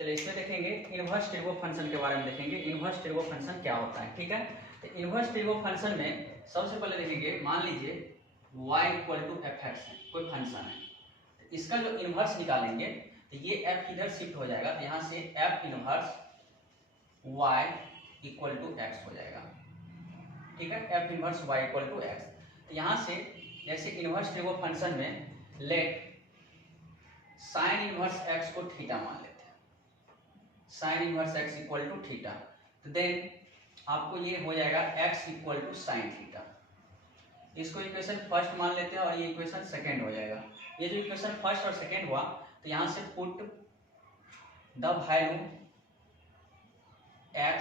चलिए इसमें देखेंगे इनवर्स टेबो फंक्शन के बारे में देखेंगे, इनवर्स टेबो फंक्शन क्या होता है। ठीक है, तो इनवर्स टेबो फंक्शन में सबसे पहले देखेंगे, मान लीजिए y equal to F X है, कोई फंक्शन है, तो इसका जो इनवर्स निकालेंगे तो ये f इधर शिफ्ट हो जाएगा, तो यहाँ से f inverse y equal to X हो जाएगा। ठीक है, f inverse y equal to X. तो यहाँ से जैसे इनवर्स टेबो फंक्शन में लेट साइन इनवर्स x को थीटा मान लेते हैं, sine inverse x equal to theta, तो देन आपको ये हो जाएगा x equal to sine theta. इसको इक्वेशन फर्स्ट मान लेते हैं और ये इक्वेशन सेकंड हो जाएगा। ये जो इक्वेशन फर्स्ट और सेकंड हुआ, तो यहाँ से put the value x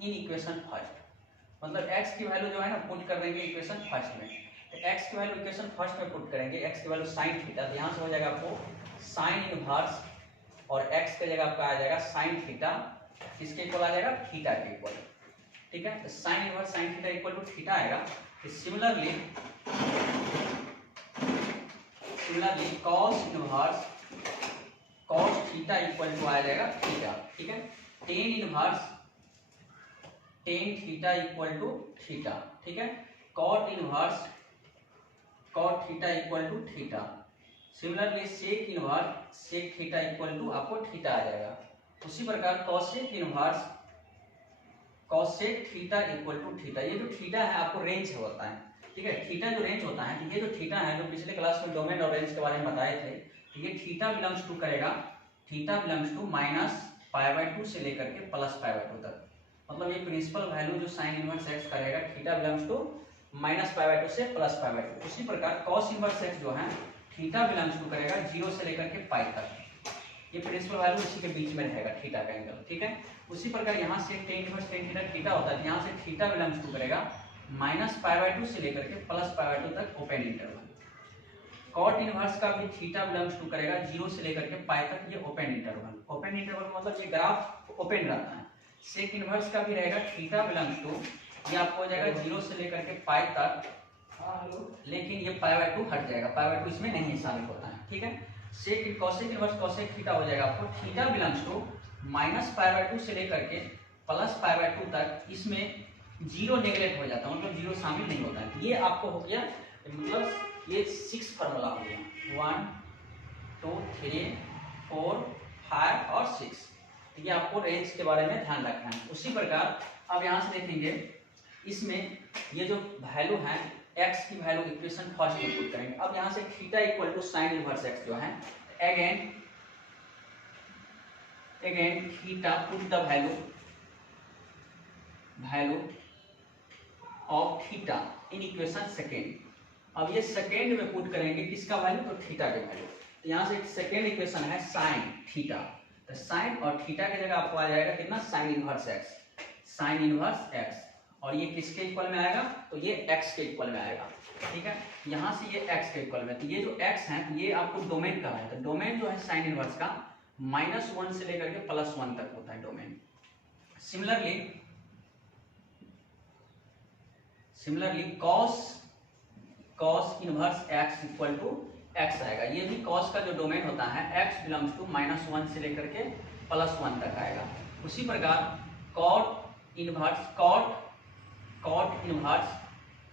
in equation first, मतलब x की वैल्यू जो है ना पुट कर देंगे इक्वेशन फर्स्ट में। तो x की वैल्यू इक्वेशन फर्स्ट में पुट करेंगे, x की वैल्यू साइन थीटा, तो यहाँ से हो जाएगा आपको साइन इनवर्स और x की जगह आपका आ जाएगा साइन थीटा, किसके इक्वल आ जाएगा, थीटा के इक्वल। ठीक है, तो sine inverse sine theta equal to theta आएगा। Similarly cos inverse cos theta equal to आ जाएगा थीटा। ठीक है, tan inverse tan theta equal to theta. ठीक है, cot inverse cot theta equal to theta. Similarly sec inverse sec theta equal to आपको theta आ जाएगा। उसी प्रकार cosec inverse cosec theta equal to theta. ये जो थीटा है आपको रेंज होता है। ठीक है, थीटा जो रेंज होता है, तो ये जो थीटा है जो पिछले क्लास में डोमेन और रेंज के बारे में बताए थे, तो ये थीटा बिलोंग्स टू करेगा, थीटा बिलोंग्स टू -π/2 से लेकर के +π/2 तक। मतलब ये प्रिंसिपल वैल्यू जो साइन इनवर्स x करेगा, थीटा बिलोंग्स टू -π/2 से +π/2। उसी प्रकार cos इनवर्स x जो है थीटा बिलोंग्स टू करेगा 0 से लेकर के पाई तक। ये प्रिंसिपल वैल्यू इसी के बीच में रहेगा थीटा का एंगल। ठीक है, उसी प्रकार यहाँ से tan inverse tan theta theta होता है, यहाँ से थीटा बिलोंग्स टू करेगा -π/2 से लेकर के +π/2 तक ओपन इंटरवल। cot इनवर्स का भी थीटा बिलोंग्स टू करेगा 0 से लेकर के पाई तक, ये ओपन इंटरवल। ओपन इंटरवल मतलब ये ग्राफ ओपन रहता है। सेक इनवर्स का भी रहेगा थीटा बिलोंग्स टू, ये आपको हो जाएगा 0 से लेकर के पाई तक, लेकिन ये π/2 हट जाएगा, π/2 इसमें नहीं शामिल होता है। ठीक है, सेक cosec इनवर्स cosec थीटा हो जाएगा आपको थीटा बिलोंग्स टू -π/2 से लेकर के +π/2 तक, इसमें 0 नेगलेक्ट हो जाता है, मतलब 0 शामिल नहीं होता है। ये आपको हो गया, मतलब ये 6 फार्मूला हो गया, 1 2 3 4 5 और 6। तो ये आपको रेंज के बारे में ध्यान रखना है। उसी प्रकार अब यहाँ से देखेंगे, इसमें ये जो वैल्यू है x की वैल्यू इक्वेशन फर्स्ट में पुट करेंगे। अब यहाँ से theta equal to sine inverse x जो है, again theta put the value of theta in equation second. अब ये सेकेंड में पुट करेंगे किसका वैल्यू, तो थीटा के वैल्यू। तो यहाँ से एक सेकेंड इक्वेशन है साइन थीटा, तो साइन और थीटा की जगह आपको आ जाएगा कितना, sign inverse x, sine inverse x, और ये किसके इक्वल में आएगा, तो ये x के इक्वल में आएगा। ठीक है, यहाँ से ये x के इक्वल में, तो ये जो x है ये आपको डोमेन का है। तो डोमेन जो है साइन इनवर्स का -1 से लेकर के +1 तक होता है domain. Similarly cos inverse x equal to x आएगा। ये भी cos का जो डोमेन होता है x बिलोंग्स टू -1 से लेकर के +1 तक आएगा। उसी प्रकार cot inverse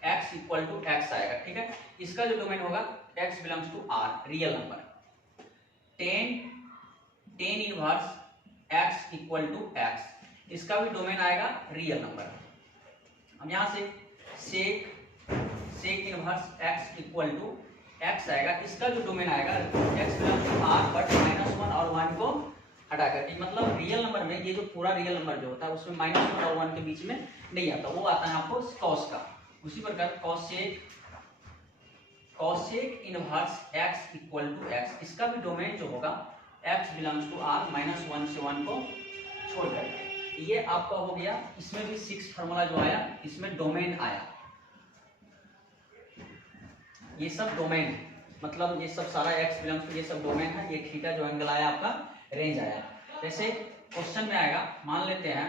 x equal to x आएगा। ठीक है, इसका जो डोमेन होगा x belongs to r, real number. Tan inverse x equal to x, इसका भी डोमेन आएगा रियल नंबर। अब यहाँ से sec inverse x equal to x आएगा, इसका जो डोमेन आएगा x belongs to r, but -1 और 1 को हटा करके, मतलब रियल नंबर में ये जो पूरा रियल नंबर जो होता है उसमें -1 और 1 के बीच में नहीं आता, वो आता है आपको cos का। उसी प्रकार cosec inverse x equal to x, इसका भी डोमेन जो होगा x बिलोंग्स टू r, -1 से 1 को छोड़ करके। ये आपका हो गया, इसमें भी 6 फार्मूला जो आया, इसमें डोमेन आया। ये सब डोमेन, मतलब ये सब सारा x बिलोंग्स टू ये सब डोमेन है। ये थीटा जो एंगल आया आपका रेंज आया। जैसे क्वेश्चन में आएगा, मान लेते हैं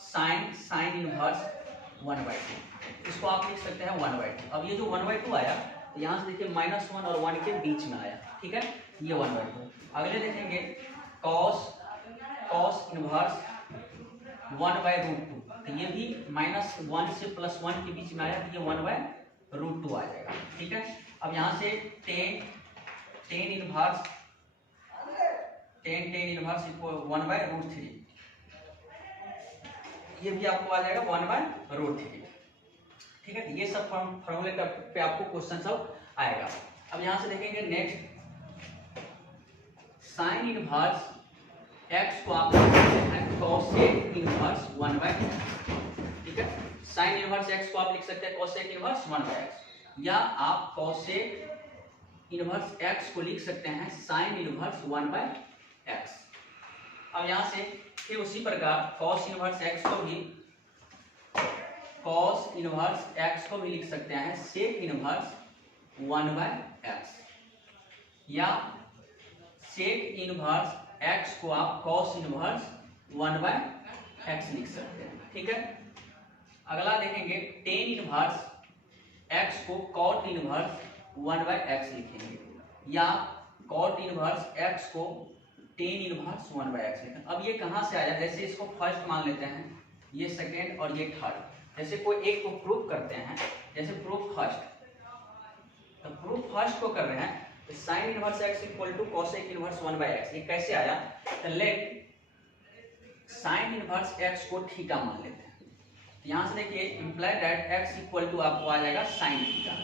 साइन इनवर्स 1/2, इसको आप लिख सकते हैं 1/2। अब ये जो 1/2 आया, तो यहाँ से देखिए -1 और 1 के बीच में आया। ठीक है, ये 1/2। अगले देखेंगे cos कॉस इनवर्स 1/√2, तो ये भी -1 से +1 के बीच में आया तो ये 1/√2 आ जाएगा। ठीक है, अब यहाँ से टेन इनवर्स इक्वल 1/√3, ये भी आपको आ जाएगा 1/√3। ठीक है, तो ये सब फॉर्मूले पे आपको क्वेश्चन सब आएगा। अब यहाँ से देखेंगे नेक्स्ट, साइन इनवर्स x को आप कॉसेक इनवर्स 1/x। ठीक है, साइन इनवर्स x को आप लिख सकते हैं कॉसेक इनवर्स 1/x, या आप कॉसेक इनवर्स x को लिख सकते हैं साइन इनवर्स 1/x। अब यहाँ से फिर उसी प्रकार कॉस इनवर्स x को भी लिख सकते हैं सेक इनवर्स 1/x, या सेक इनवर्स x को आप कॉस इनवर्स 1/x लिख सकते हैं। ठीक है, अगला देखेंगे टेन इनवर्स x को कॉट इनवर्स 1/x लिखेंगे, या कॉट इनवर्स x को टेन इनवर्स 1/x लिखेंगे। अब ये कहाँ से आया, जैसे इसको फर्स्ट मान लेते हैं, ये सेकेंड और ये थर्ड, जैसे कोई एक को प्रूफ करते हैं, जैसे प्रूफ फर्स्ट, तो प्रूफ फर्स्ट को कर रहे हैं तो sine inverse x equal to cosec inverse 1/x, ये कैसे आया, तो लेट साइन इनवर्स x को थीटा मान लेते हैं। यहाँ से देखिए imply that x equal to आपको आ जाएगा साइन थीटा,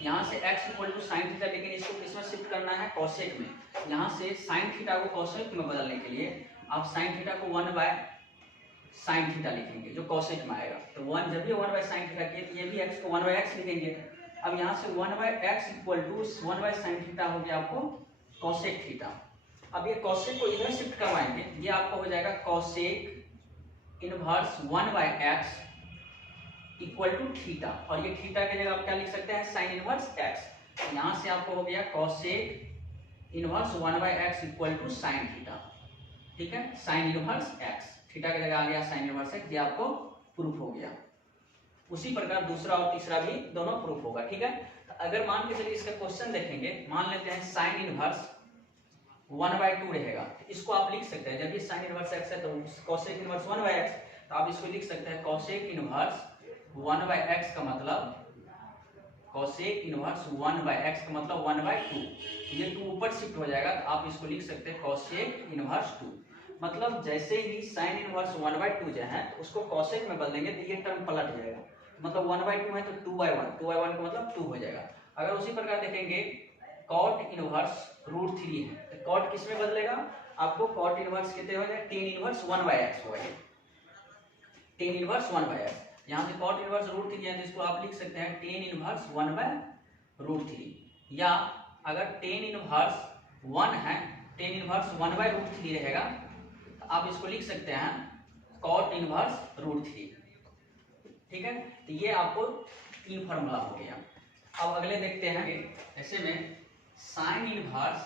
यहाँ से x equal to sine theta, लेकिन इसको किसमें शिफ्ट करना है, कॉसेक में। यहाँ से साइन थीटा को कॉसेक में बदलने के लिए आप साइन थीटा को 1/sin थीटा लिखेंगे जो कॉसेक में आएगा, तो 1 जब ये 1/sin थीटा किए तो ये भी x को 1/x लिखेंगे। अब यहाँ से 1/x equal to 1/sin theta हो गया आपको कॉसेक थीटा। अब ये कॉसेक को इधर शिफ्ट करवाएंगे, ये आपको हो जाएगा cosec inverse 1/x equal to theta, और ये थीटा की जगह आप क्या लिख सकते हैं, साइन इनवर्स x। यहाँ से आपको हो गया cosec inverse 1/x equal to sine theta. ठीक है, साइन इनवर्स x, थीटा की जगह आ गया साइन इनवर्स x, ये आपको प्रूफ हो गया। उसी प्रकार दूसरा और तीसरा भी दोनों प्रूफ होगा। ठीक है, तो अगर मान के चलिए इसका क्वेश्चन देखेंगे, मान लेते हैं साइन इनवर्स 1/2 रहेगा, इसको आप लिख सकते हैं, जब ये साइन इनवर्स x है तो कॉसेक इनवर्स 1/x, तो आप इसको लिख सकते हैं कॉसेक इनवर्स 1/x का मतलब कॉसेक इनवर्स 1/x का मतलब 1/2, ये 2 ऊपर शिफ्ट हो जाएगा तो आप इसको लिख सकते हैं कॉसेक इनवर्स 2। मतलब जैसे ही साइन इनवर्स 1/2 जो है तो उसको कॉसेक में बदलेंगे तो ये टर्म पलट जाएगा, मतलब 1/2 है तो 2/1 का मतलब 2 हो जाएगा। अगर उसी प्रकार देखेंगे कॉट इनवर्स √3 है, तो कॉट किस में बदलेगा, आपको कॉट इनवर्स कितने हो जाएगा, टेन इनवर्स 1/x होगा, टेन इनवर्स 1/x। यहाँ से कॉट इनवर्स √3 है तो इसको आप लिख सकते हैं टेन इनवर्स 1/√3, या अगर टेन इनवर्स 1 है, टेन इनवर्स 1/√3 रहेगा तो आप इसको लिख सकते हैं कॉट इनवर्स √3। ठीक है, तो ये आपको 3 फार्मूला हो गया। अब अगले देखते हैं, ऐसे में sine inverse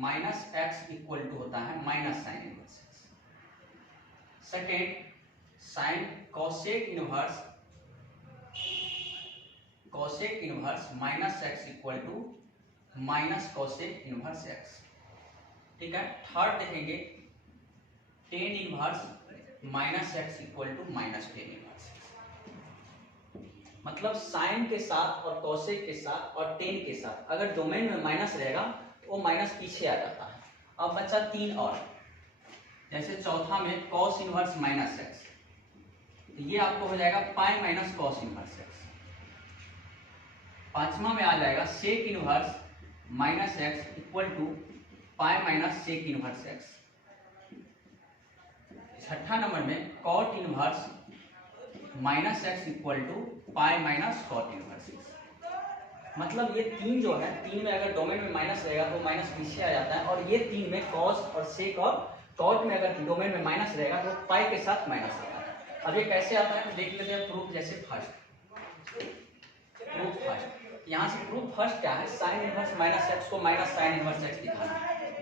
-x equal to होता है minus sine inverse x। Second sine cosec inverse -x equal to minus cosec inverse x। ठीक है, थर्ड देखेंगे tan inverse -x equal to minus tan inverse x। मतलब साइन के साथ और cosec के साथ और टेन के साथ अगर डोमेन में माइनस रहेगा तो वो माइनस पीछे आ जाता है। अब बचा 3 और, जैसे चौथा में कॉस इनवर्स -x, तो ये आपको हो जाएगा pi minus cos inverse x। पांचवा में आ जाएगा sec inverse -x equal to pi minus sec inverse x। छठा नंबर में cot inverse -x equal to pi minus cot inverse x। मतलब ये 3 जो है, 3 में अगर डोमेन में माइनस रहेगा तो माइनस पीछे आ जाता है, और ये 3 में कॉस और सेक और कॉट में अगर डोमेन में माइनस रहेगा तो पाई के साथ माइनस आता है। अब ये कैसे आता है तो देख लेते हैं प्रूफ। जैसे प्रूफ यहाँ से प्रूफ फर्स्ट क्या है, साइन इनवर्स -x को माइनस साइन इनवर्स x दिखाना।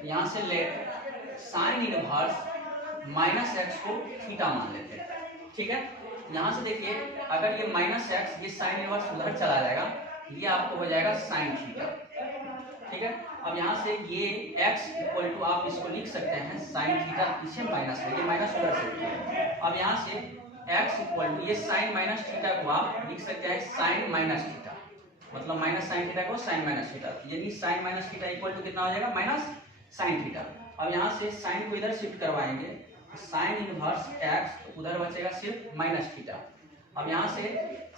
यहाँ से लेट साइन इनवर्स -x को थीटा मान लेते हैं। ठीक है, यहाँ से देखिए अगर ये -x, ये साइन इनवर्स उधर चला जाएगा, ये आपको हो जाएगा साइन थीटा। ठीक है, अब यहाँ से ये x इक्वल टू आप इसको लिख सकते हैं साइन थीटा, पीछे माइनस है, ये माइनस उधर से। अब यहाँ से x इक्वल टू ये साइन माइनस थीटा को आप लिख सकते हैं साइन माइनस थीटा, मतलब माइनस साइन थीटा को साइन माइनस थीटा, यानी sine minus theta equal to कितना हो जाएगा माइनस साइन थीटा। अब यहाँ से साइन को इधर शिफ्ट करवाएंगे, साइन इनवर्स x उधर बचेगा सिर्फ माइनस थीटा। अब यहाँ से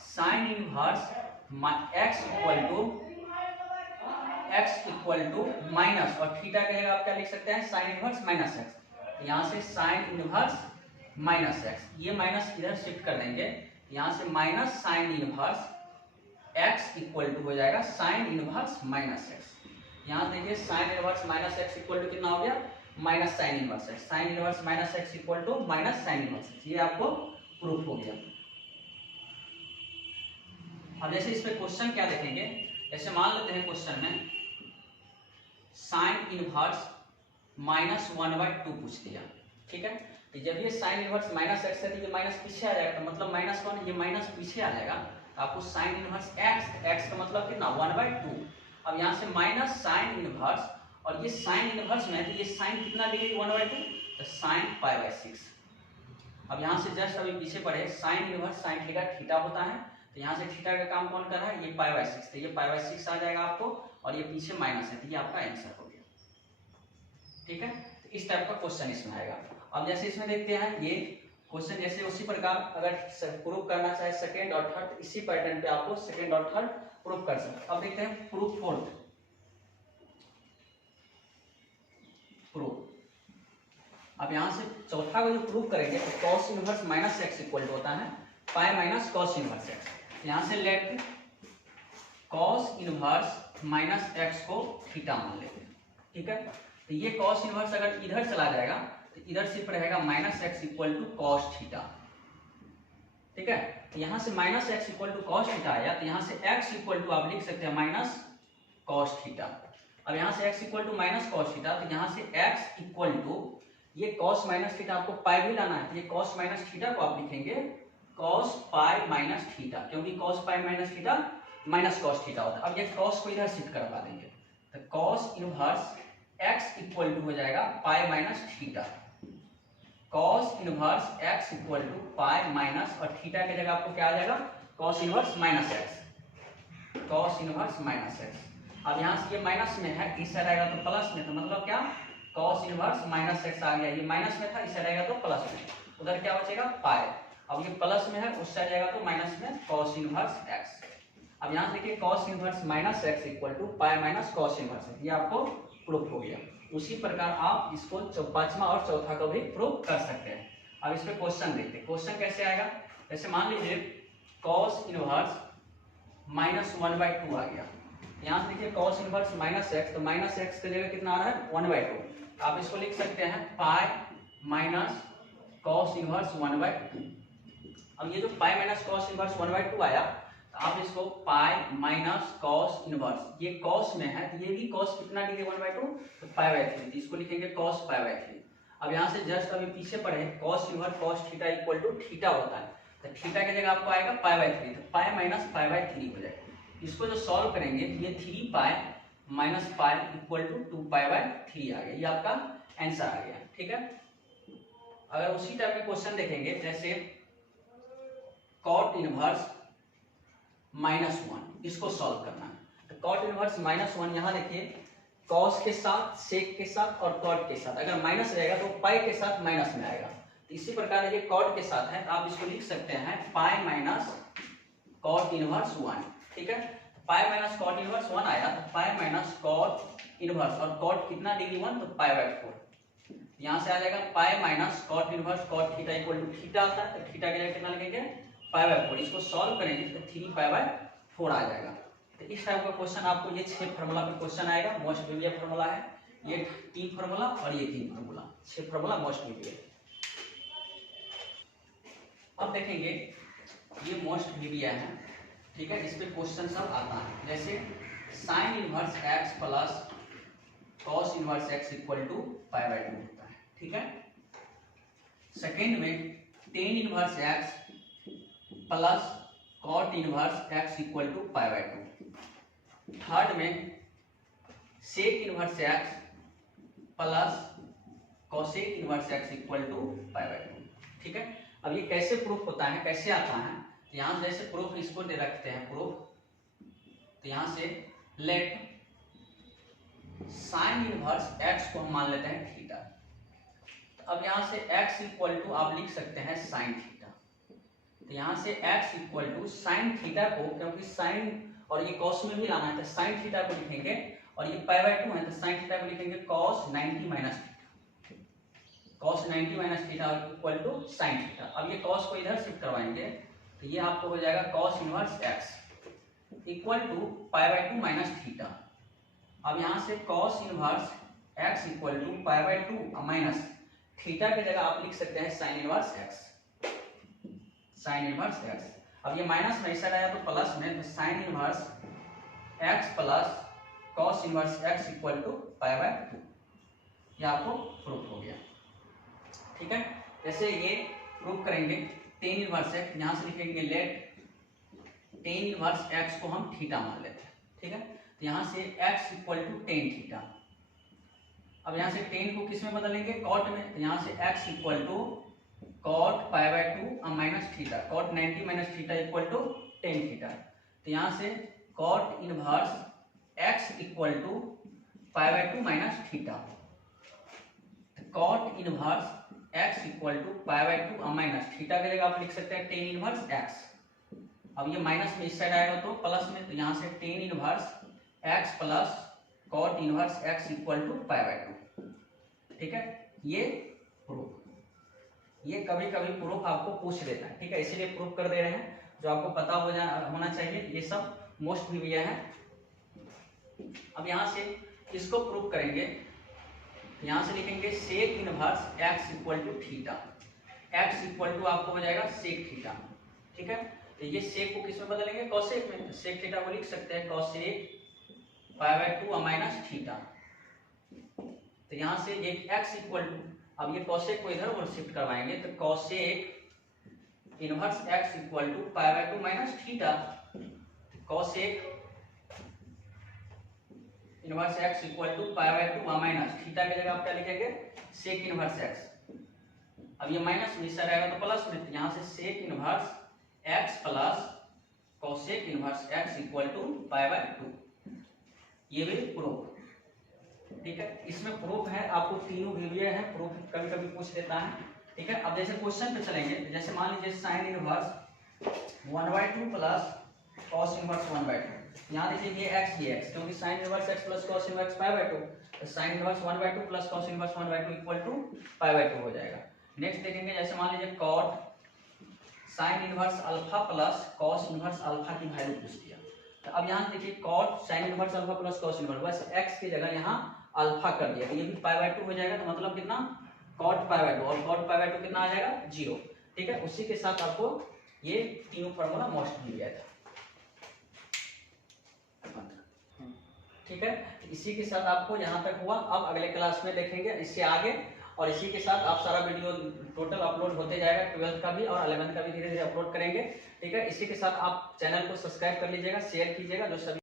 sine inverse x equal to minus और थीटा का जगह आप क्या लिख सकते हैं साइन इनवर्स माइनस x। यहाँ से साइन इनवर्स माइनस x, ये माइनस इधर शिफ्ट कर देंगे, यहाँ से minus sine inverse x equal to हो जाएगा साइन इनवर्स माइनस x। यहाँ देखिए sine inverse minus x equal to कितना हो गया minus sine inverse x, sine inverse minus x equal to minus sine inverse x, ये आपको प्रूफ हो गया। अब जैसे इस पे क्वेश्चन क्या देखेंगे, जैसे मान लेते हैं क्वेश्चन में साइन इनवर्स माइनस 1/2 पूछ दिया, ठीक है। तो जब ये साइन इनवर्स माइनस x है तो ये माइनस पीछे आ जाएगा, तो मतलब माइनस 1, ये माइनस पीछे आ जाएगा, तो आपको साइन इनवर्स x का मतलब कितना 1/2। अब यहाँ से माइनस साइन इनवर्स, और ये साइन इनवर्स में है तो ये साइन कितना डिग्री 1/2, तो साइन π/6। अब यहाँ से जस्ट अभी पीछे पढ़े साइन इनवर्स साइन थीटा होता है, तो यहाँ से थीटा का काम कौन कर रहा है ये π/6, तो ये π/6 आ जाएगा आपको, और ये पीछे माइनस है, तो ये आपका आंसर हो गया, ठीक है। तो इस टाइप का क्वेश्चन इसमें आएगा। अब जैसे इसमें देखते हैं ये क्वेश्चन, जैसे उसी प्रकार अगर प्रूफ करना चाहे सेकंड और थर्ड, तो इसी पैटर्न पे आपको सेकंड और थर्ड प्रूफ कर सकते हैं। अब देखते हैं प्रूफ फोर्थ। प्रूफ अब यहाँ से चौथा को जो प्रूफ करेंगे तो cos inverse minus x equal होता है pi minus cos inverse x। यहाँ से let cos inverse minus x को थीटा मान लेते हैं, ठीक है। तो ये cos इनवर्स अगर इधर चला जाएगा तो इधर सिर्फ रहेगा minus x equal to cos theta, ठीक है। तो यहाँ से minus x equal to cos theta आया, तो यहाँ से x इक्वल टू आप लिख सकते हैं माइनस कॉस थीटा। अब यहाँ से x equal to minus cos theta, तो यहाँ से x इक्वल टू ये कॉस माइनस थीटा आपको पाई भी लाना है, तो ये कॉस माइनस थीटा को आप लिखेंगे कॉस पाई माइनस थीटा, क्योंकि cos pi minus theta minus cos theta होता है। अब ये कॉस को इधर शिफ्ट करवा देंगे, तो cos inverse x equal to हो जाएगा pi minus theta, cos inverse x equal to pi minus, और थीटा की जगह आपको क्या आ जाएगा cos inverse minus x, cos inverse minus x। अब यहाँ से ये माइनस में है, इस साइड आएगा तो प्लस में, तो मतलब क्या कॉस इनवर्स माइनस x आ गया, ये माइनस में था इस साइड आएगा तो प्लस में, उधर क्या बचेगा पाई। अब ये प्लस में है उस साइड जाएगा तो माइनस में कॉस इनवर्स x। अब यहाँ देखिए cos inverse minus x equal to pi minus cos inverse, ये आपको प्रूफ हो गया। उसी प्रकार आप इसको पांचवा और चौथा को भी प्रूफ कर सकते हैं। अब इस पे क्वेश्चन देखते हैं, क्वेश्चन कैसे आएगा। जैसे मान लीजिए cos इनवर्स माइनस 1/2 आ गया, यहाँ देखिए cos इनवर्स माइनस x, तो माइनस x की जगह कितना आ रहा है 1/2, आप इसको लिख सकते हैं पाई माइनस cos इनवर्स 1/2। अब ये जो पाई माइनस cos इनवर्स 1/2 आया, तो आप इसको पाई माइनस cos इनवर्स, ये cos में है तो ये भी cos कितना डिग्री 1/2, तो π/3, तो इसको लिखेंगे cos π/3। अब यहाँ से जस्ट अभी पीछे पढ़े cos inverse cos theta equal to theta होता है, तो थीटा की जगह आपको आएगा π/3, तो पाई माइनस π/3 हो जाएगा। इसको जो सॉल्व करेंगे तो ये 3 pi minus pi equal to 2 π/3 आ गया, ये आपका आंसर आ गया, ठीक है। अगर उसी टाइप के क्वेश्चन देखेंगे जैसे cot इनवर्स -1, इसको सॉल्व करना है। तो cot इनवर्स -1 यहाँ देखिए cos के साथ sec के साथ और cot के साथ, अगर माइनस रहेगा तो पाई के साथ माइनस में आएगा, तो इसी प्रकार ये cot के साथ है तो आप इसको लिख सकते हैं पाई माइनस cot इनवर्स 1, ठीक है। पाई माइनस cot इनवर्स 1 आया, तो पाई माइनस cot इनवर्स, और cot कितना डिग्री 1, तो π/4, यहाँ से आ जाएगा pi minus cot inverse cot theta equal to theta आता है, तो थीटा के लिए कितना लिखेंगे π/4, इसको सॉल्व करेंगे तो 3 π/4 आ जाएगा। तो इस टाइप का क्वेश्चन आपको ये 6 फार्मूला पे क्वेश्चन आएगा, मोस्ट वीवियर फार्मूला है, ये 3 फार्मूला और ये 3 फार्मूला, 6 फार्मूला मोस्ट वीवियर। अब देखेंगे ये मोस्ट वीवियर है, ठीक है, इस पे क्वेश्चन सब आता है। जैसे sine inverse x plus cos inverse x equal to π/2 होता है, ठीक है। सेकेंड में tan inverse x plus cot inverse x equal to π/2। Third में sec inverse x plus cosec inverse x equal to pi by 2। ठीक है, अब ये कैसे प्रूफ होता है, कैसे आता है, तो यहाँ से जैसे प्रूफ इसको दे रखते हैं प्रूफ, तो यहाँ से लेट साइन इनवर्स एक्स को हम मान लेते हैं थीटा। तो अब यहाँ से एक्स इक्वल टू आप लिख सकते हैं साइन थीटा। तो यहाँ से x equal to sine theta को, क्योंकि साइन और ये कॉस में भी लाना है तो साइन थीटा को लिखेंगे, और ये पाई बाय 2 है तो साइन थीटा को लिखेंगे cos 90 minus theta, cos 90 minus theta equal to sine theta. अब ये कॉस को इधर शिफ्ट करवाएंगे तो ये आपको हो जाएगा cos inverse x equal to pi by 2 minus theta. अब यहाँ से cos inverse x equal to pi by 2 minus theta की जगह आप लिख सकते हैं sine inverse x, sine inverse x. अब ये माइनस में इस आया तो प्लस में, तो sine inverse x plus cos inverse x equal to pi by 2। ये आपको प्रूफ हो गया। ठीक है, जैसे ये प्रूफ करेंगे टेन इनवर्स एक्स, यहाँ से लिखेंगे लेट टेन इनवर्स एक्स को हम थीटा मान लेते हैं। ठीक है, तो यहाँ से x equal to tan theta. अब यहाँ से टेन को किस में बदलेंगे, कॉट में, तो यहाँ से x equal to cot pi by 2 minus theta, cot 90 minus theta equal to tan theta. तो यहाँ से cot inverse x equal to pi by 2 minus theta, cot inverse x equal to pi by 2 minus theta की जगह आप लिख सकते हैं ten inverse x. अब ये माइनस में इस साइड आएगा तो प्लस में, तो यहाँ से tan inverse x plus cot inverse x equal to pi by 2। ठीक है, ये प्रूफ, ये कभी कभी प्रूफ आपको पूछ देता है। ठीक है, इसीलिए प्रूफ कर दे रहे हैं, जो आपको पता होना चाहिए, ये सब मोस्ट भी है। अब यहाँ से इसको प्रूफ करेंगे, यहाँ से लिखेंगे sec inverse x equal to theta, x equal to आपको हो जाएगा सेक थीटा। ठीक है, तो ये सेक को किस में बदलेंगे, कॉसेक में, सेक थीटा को लिख सकते हैं cosec pi by 2 minus theta. तो यहाँ से ये एक्स इक्वल टू, अब ये कॉसेक को इधर और शिफ्ट करवाएंगे तो cosec inverse x equal to pi by 2 minus theta, cosec inverse x equal to pi by 2 minus theta की जगह आप क्या लिखेंगे, सेक इनवर्स एक्स। अब ये माइनस में इससे रहेगा तो प्लस में, यहाँ से sec inverse x plus cosec inverse x equal to pi by 2। ये भी प्रूफ। ठीक है, इसमें प्रूफ है, आपको तीनों वीडियो है, प्रूफ कभी कभी पूछ देता है। ठीक है, अब जैसे क्वेश्चन पे चलेंगे, जैसे मान लीजिए sine inverse 1/2 plus cos inverse 1/2। यहाँ देखिए ये x ये x, क्योंकि sine inverse x plus cos inverse pi by 2, तो sine inverse 1/2 plus cos inverse 1/2 equal to pi by 2 हो जाएगा। नेक्स्ट देखेंगे, जैसे मान लीजिए cot sine inverse alpha plus cos inverse alpha की वैल्यू पूछ दिया, तो अब यहाँ देखिए cot sine inverse alpha plus cos inverse, बस x की जगह यहाँ अल्फा कर दिया, तो ये भी पाई बाय 2 हो जाएगा। तो मतलब कितना, कॉट पाई बाय 2, और कॉट पाई बाय 2 कितना आ जाएगा, 0। ठीक है, उसी के साथ आपको ये तीनों फार्मूला मोस्ट मिल गया था। ठीक है, इसी के साथ आपको यहाँ तक हुआ। अब अगले क्लास में देखेंगे इससे आगे, और इसी के साथ आप सारा वीडियो टोटल अपलोड होते जाएगा, 12th का भी और 11th का भी धीरे धीरे अपलोड करेंगे। ठीक है, इसी के साथ आप चैनल को सब्सक्राइब कर लीजिएगा, शेयर कीजिएगा, जो सभी